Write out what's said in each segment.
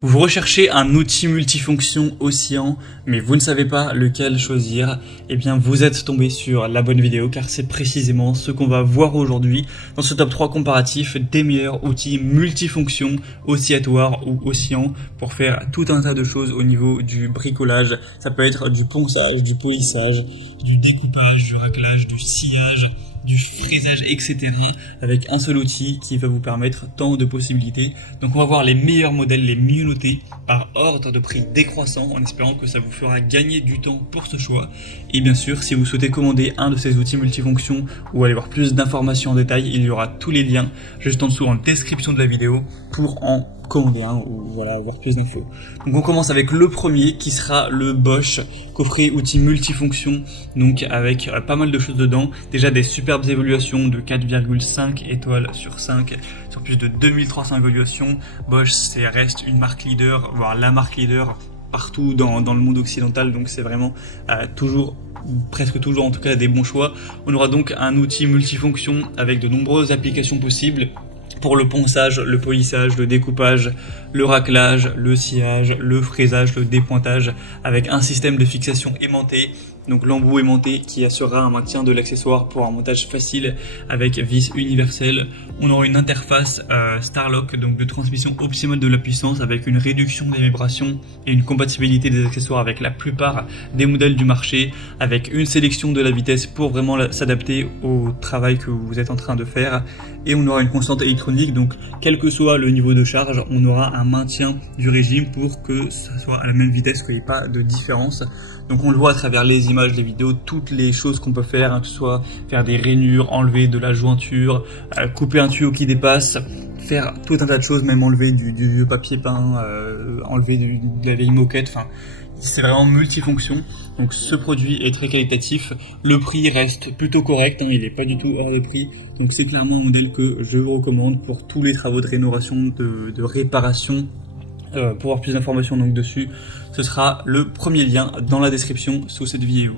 Vous recherchez un outil multifonction Océan, mais vous ne savez pas lequel choisir, eh bien vous êtes tombé sur la bonne vidéo car c'est précisément ce qu'on va voir aujourd'hui dans ce top 3 comparatif des meilleurs outils multifonctions oscillatoires ou Océan pour faire tout un tas de choses au niveau du bricolage. Ça peut être du ponçage, du polissage, du découpage, du raclage, du sciage, du fraisage, etc. avec un seul outil qui va vous permettre tant de possibilités. Donc on va voir les meilleurs modèles, les mieux notés par ordre de prix décroissant en espérant que ça vous fera gagner du temps pour ce choix. Et bien sûr, si vous souhaitez commander un de ces outils multifonctions ou aller voir plus d'informations en détail, il y aura tous les liens juste en dessous en description de la vidéo pour en commander un ou voilà, avoir plus d'infos. Donc on commence avec le premier qui sera le Bosch coffret outil multifonction, donc avec pas mal de choses dedans, déjà des superbes évaluations de 4,5 étoiles sur 5 sur plus de 2300 évaluations. Bosch reste une marque leader, voire la marque leader partout dans le monde occidental, donc c'est vraiment presque toujours en tout cas des bons choix. On aura donc un outil multifonction avec de nombreuses applications possibles pour le ponçage, le polissage, le découpage, le raclage, le sciage, le fraisage, le dépointage, avec un système de fixation aimanté, donc l'embout aimanté qui assurera un maintien de l'accessoire pour un montage facile avec vis universelle. On aura une interface Starlock, donc de transmission optimale de la puissance avec une réduction des vibrations et une compatibilité des accessoires avec la plupart des modèles du marché, avec une sélection de la vitesse pour vraiment s'adapter au travail que vous êtes en train de faire. Et on aura une constante électronique, donc quel que soit le niveau de charge, on aura un maintien du régime pour que ça soit à la même vitesse, qu'il n'y ait pas de différence. Donc on le voit à travers les images, les vidéos, toutes les choses qu'on peut faire, que ce soit faire des rainures, enlever de la jointure, couper un tuyau qui dépasse, faire tout un tas de choses, même enlever du papier peint, enlever de la vieille moquette, enfin c'est vraiment multifonction. Donc ce produit est très qualitatif, le prix reste plutôt correct, il n'est pas du tout hors de prix, donc c'est clairement un modèle que je vous recommande pour tous les travaux de rénovation, de réparation. Pour avoir plus d'informations donc dessus, ce sera le premier lien dans la description sous cette vidéo.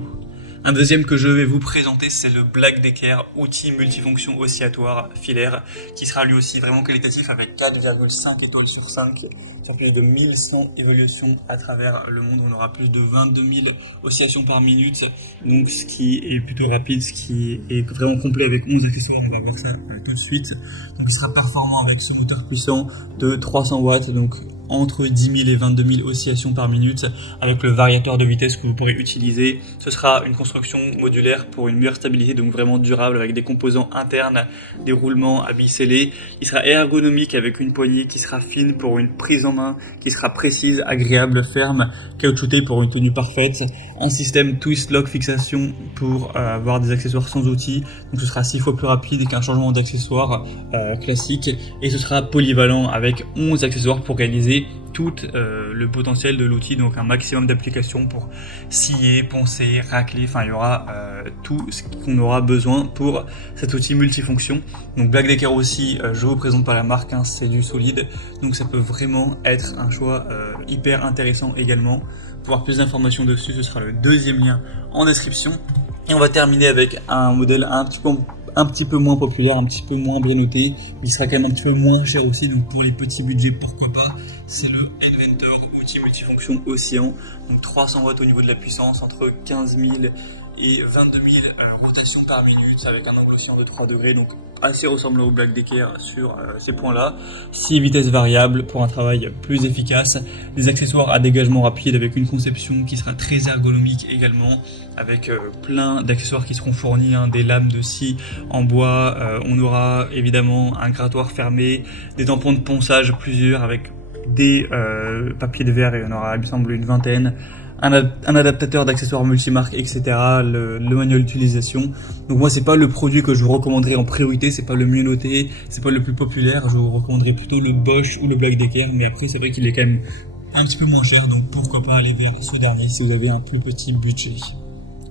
Un deuxième que je vais vous présenter, c'est le Black Decker, outil multifonction oscillatoire filaire, qui sera lui aussi vraiment qualitatif avec 4,5 étoiles sur 5, sur plus de 1100 évaluations à travers le monde. On aura plus de 22 000 oscillations par minute, donc ce qui est plutôt rapide, ce qui est vraiment complet avec 11 accessoires, on va voir ça tout de suite. Donc il sera performant avec ce moteur puissant de 300 watts, donc entre 10 000 et 22 000 oscillations par minute, avec le variateur de vitesse que vous pourrez utiliser. Ce sera une construction modulaire pour une meilleure stabilité, donc vraiment durable, avec des composants internes, des roulements à biseller. Il sera ergonomique avec une poignée qui sera fine pour une prise en main, qui sera précise, agréable, ferme, caoutchoutée pour une tenue parfaite. Un système twist lock fixation pour avoir des accessoires sans outils, donc ce sera 6 fois plus rapide qu'un changement d'accessoires classique, et ce sera polyvalent avec 11 accessoires pour réaliser tout le potentiel de l'outil, donc un maximum d'applications pour scier, poncer, racler, enfin il y aura tout ce qu'on aura besoin pour cet outil multifonction. Donc Black Decker aussi, je vous présente pas la marque, c'est du solide, donc ça peut vraiment être un choix hyper intéressant également. Pour avoir plus d'informations dessus, ce sera le deuxième lien en description. Et on va terminer avec un modèle un petit peu moins populaire, un petit peu moins bien noté, mais il sera quand même un petit peu moins cher aussi, donc pour les petits budgets, pourquoi pas. C'est le Inventor, outil multifonction Océan, donc 300 watts au niveau de la puissance, entre 15 000 et 22 000 rotations par minute, avec un angle oscillant de 3 degrés, donc assez ressemblant au Black Decker sur ces points-là. 6 vitesses variables pour un travail plus efficace, des accessoires à dégagement rapide avec une conception qui sera très ergonomique également, avec plein d'accessoires qui seront fournis, des lames de scie en bois, on aura évidemment un grattoir fermé, des tampons de ponçage plusieurs avec des papiers de verre, et on aura il me semble une vingtaine, un adaptateur d'accessoires multimarques, etc., le manuel d'utilisation. Donc moi c'est pas le produit que je vous recommanderais en priorité, c'est pas le mieux noté, c'est pas le plus populaire, je vous recommanderais plutôt le Bosch ou le Black Decker, mais après c'est vrai qu'il est quand même un petit peu moins cher, donc pourquoi pas aller vers ce dernier si vous avez un plus petit budget.